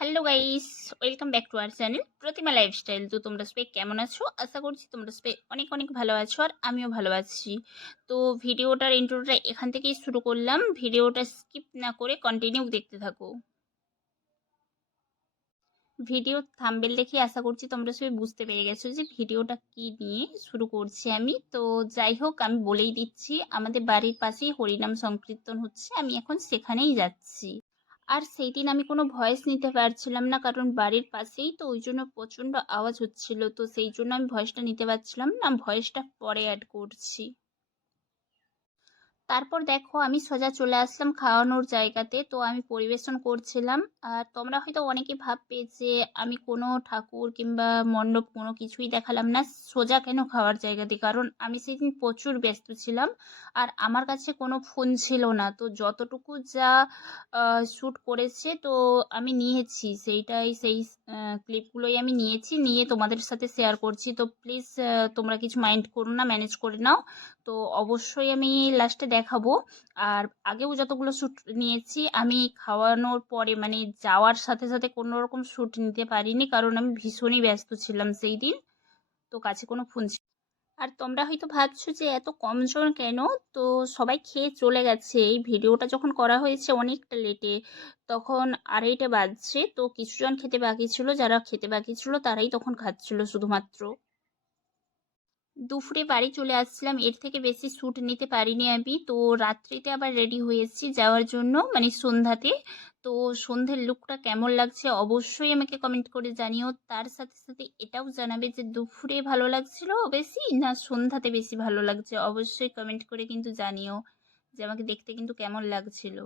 Hello guys welcome back to our channel Pratima lifestyle তো তোমরা সবাই কেমন আছো? আশা করছি তোমরা সবাই অনেক অনেক ভালো আছো আর আমিও ভালো আছি। তো ভিডিওটার ইন্ট্রোটা এখান থেকেই শুরু করলাম। ভিডিওটা স্কিপ না করে কন্টিনিউ দেখতে থাকো। ভিডিও থাম্বেল দেখে আশা করছি তোমরা সবাই বুঝতে পেরে গেছো যে ভিডিওটা কি নিয়ে শুরু করছি আমি। তো যাই হোক, আমি বলেই দিচ্ছি, আমাদের বাড়ির পাশেই হরিনাম সংকীর্তন হচ্ছে। আমি এখন সেখানেই যাচ্ছি। আর সেই দিন আমি কোনো ভয়েস নিতে পারছিলাম না, কারণ বাড়ির পাশেই তো ওই জন্য প্রচণ্ড আওয়াজ হচ্ছিল। তো সেই জন্য আমি ভয়েসটা নিতে পারছিলাম না, ভয়েসটা পরে অ্যাড করছি। তারপর দেখো আমি সোজা চলে আসলাম খাওয়ানোর জায়গাতে। তো আমি পরিবেশন করছিলাম। আর তোমরা হয়তো অনেকে ভাববে যে আমি কোনো ঠাকুর কিংবা মণ্ডপ কোনো কিছুই দেখালাম না। সোজা কেন খাওয়ার জায়গাতে? কারণ আমি সেদিন প্রচুর ব্যস্ত ছিলাম। আর আমার কাছে কোনো ফোন ছিল না। তো যতটুকু যা শ্যুট করেছে, তো আমি নিয়েছি। সেইটাই সেই ক্লিপগুলোই আমি নিয়েছি। নিয়ে তোমাদের সাথে শেয়ার করছি। তো প্লিজ তোমরা কিছু মাইন্ড করো না ম্যানেজ করে নাও। তো অবশ্যই আমি লাস্টে দেখাবো। আর আগেও যতগুলো শ্যুট নিয়েছি, আমি খাওয়ানোর পরে মানে যাওয়ার সাথে সাথে কোনো রকম শ্যুট নিতে পারিনি, কারণ আমি ভীষণই ব্যস্ত ছিলাম সেই দিন। তো কাছে কোনো ফোন ছিল আর তোমরা হয়তো ভাবছ যে এত কমজন কেন? তো সবাই খেয়ে চলে গেছে। এই ভিডিওটা যখন করা হয়েছে অনেকটা লেটে তখন আড়াইটে বাজছে। তো কিছুজন খেতে বাকি ছিল, যারা খেতে বাকি ছিল তারাই তখন খাচ্ছিল শুধুমাত্র। দুপুরে বাড়ি চলে আসছিলাম। এর থেকে বেশি শ্যুট নিতে পারিনি আমি। তো রাত্রিতে আবার রেডি হয়েছি যাওয়ার জন্য মানে সন্ধ্যাতে। তো সন্ধ্যের লুকটা কেমন লাগছে অবশ্যই আমাকে কমেন্ট করে জানিও। তার সাথে সাথে এটাও জানাবে যে দুপুরে ভালো লাগছিল বেশি না সন্ধ্যাতে বেশি ভালো লাগছে। অবশ্যই কমেন্ট করে কিন্তু জানিও যে আমাকে দেখতে কিন্তু কেমন লাগছিল।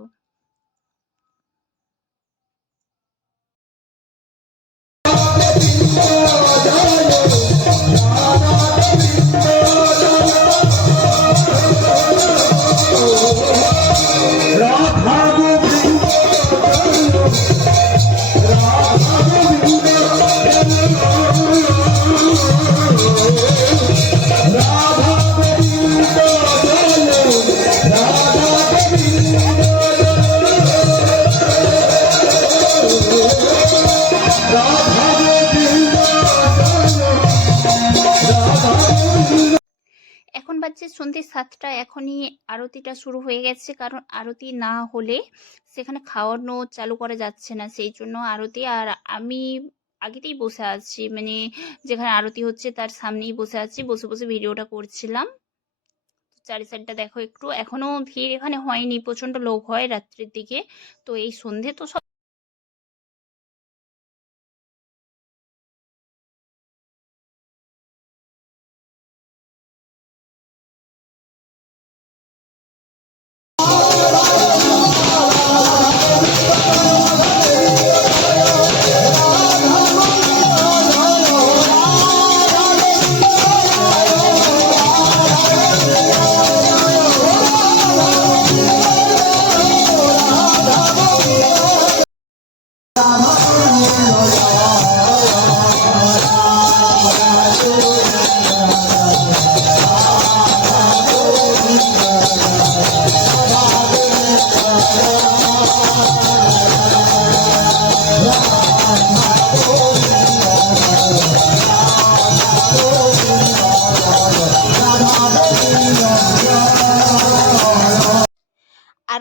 সাতটা এখনই আরতিটা শুরু হয়ে গেছে। কারণ আরতি না হলে সেখানে খাওয়ানো চালু করা যাচ্ছে না। সেই জন্য আরতি আর আমি আগেতেই বসে আছি। মানে যেখানে আরতি হচ্ছে তার সামনেই বসে আছি। বসে বসে ভিডিওটা করছিলাম। চারি সাইডটা দেখো একটু। এখনও ভিড় এখানে হয়নি। প্রচণ্ড লোক হয় রাত্রির দিকে। তো এই সন্ধে তো সব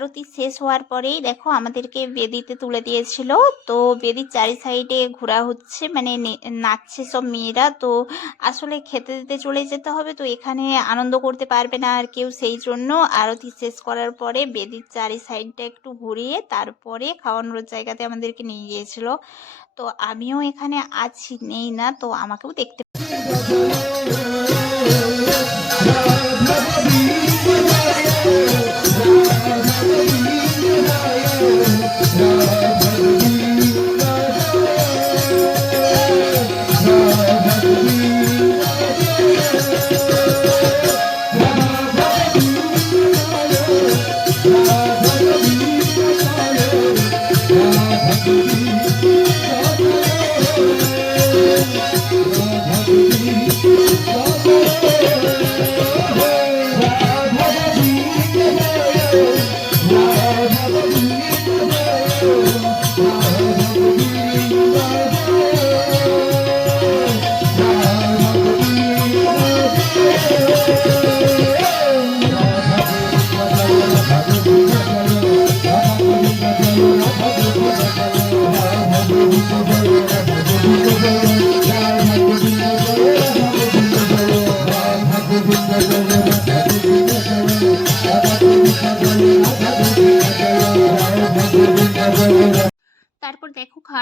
আরতি শেষ হওয়ার পরেই দেখো আমাদেরকে বেদিতে তুলে দিয়েছিল। তো বেদির চারি সাইডে ঘোরা হচ্ছে মানে নাচছে সব মেয়েরা। তো আসলে খেতে দিতে চলে যেতে হবে, তো এখানে আনন্দ করতে পারবে না আর কেউ। সেই জন্য আরতি শেষ করার পরে বেদির চারি সাইডটা একটু ঘুরিয়ে তারপরে খাওয়ানোর জায়গাতে আমাদেরকে নিয়ে গিয়েছিল। তো আমিও এখানে আছি, নেই না, তো আমাকেও দেখতে Thank you.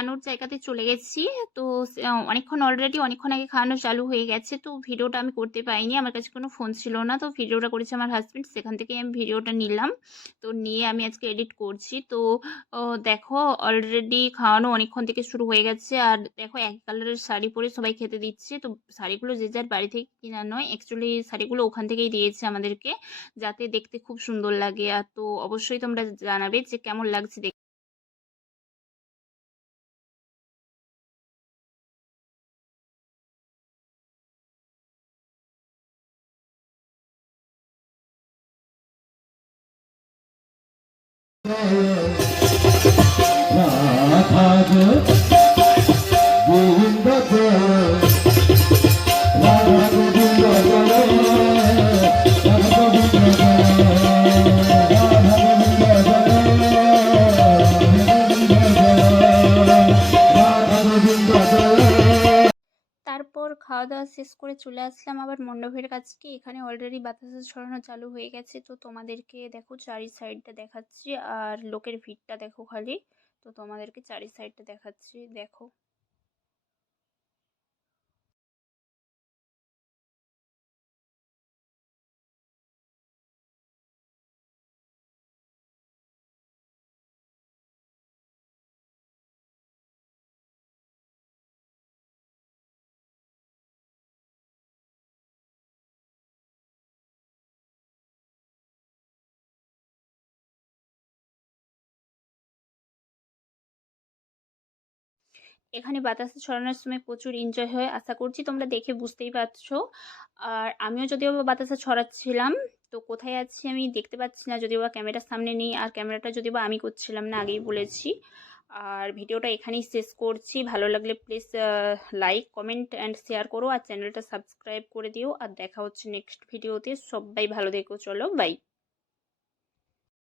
খাওয়ানোর জায়গাতে চলে গেছি। তো অনেকক্ষণ অলরেডি অনেকক্ষণ আগে খাওয়ানো চালু হয়ে গেছে। তো, ভিডিওটা আমি করতে পাইনি আমার কাছে কোনো ফোন ছিল না। তো, ভিডিওটা করেছে আমার হাজব্যান্ড সেখান থেকে আমি ভিডিওটা নিলাম। তো, নিয়ে আমি আজকে এডিট করছি। তো দেখো অলরেডি খাওয়ানো অনেকক্ষণ থেকে শুরু হয়ে গেছে। আর দেখো এক কালারের শাড়ি পরে সবাই খেতে দিচ্ছে। তো, শাড়িগুলো যে যার বাড়ি থেকে কিনা নয় অ্যাকচুয়ালি শাড়িগুলো ওখান থেকেই দিয়েছে আমাদেরকে। যাতে দেখতে খুব সুন্দর লাগে। আর তো, অবশ্যই তোমরা জানাবে যে কেমন লাগছে রাধা গোবিন্দ খাওয়া দাওয়া শেষ করে চলে আসলাম। আবার মণ্ডপের কাছকে এখানে অলরেডি বাতাসা ছড়ানো চালু হয়ে গেছে। তো তোমাদেরকে দেখো চারি সাইডটা দেখাচ্ছি আর লোকের ভিড়টা দেখো খালি। তো তোমাদেরকে চারি সাইডটা দেখাচ্ছি। দেখো। এখানে বাতাসে ছড়ানোর সময় প্রচুর এনজয় হয়, আশা করছি তোমরা দেখে বুঝতেই পারছ। আর আমিও যদিও বাতাসে ছড়াচ্ছিলাম, তো কোথায় আছি আমি দেখতে পাচ্ছি না, যদিও বা ক্যামেরার সামনে নেই, আর ক্যামেরাটা যদিও বা আমি করছিলাম না আগেই বলেছি। আর ভিডিওটা এখানেই শেষ করছি, ভালো লাগলে please like comment and share করো, আর চ্যানেলটা সাবস্ক্রাইব করে দিও, আর দেখা হচ্ছে নেক্সট ভিডিওতে সবাই ভালো দেখো চলো বাই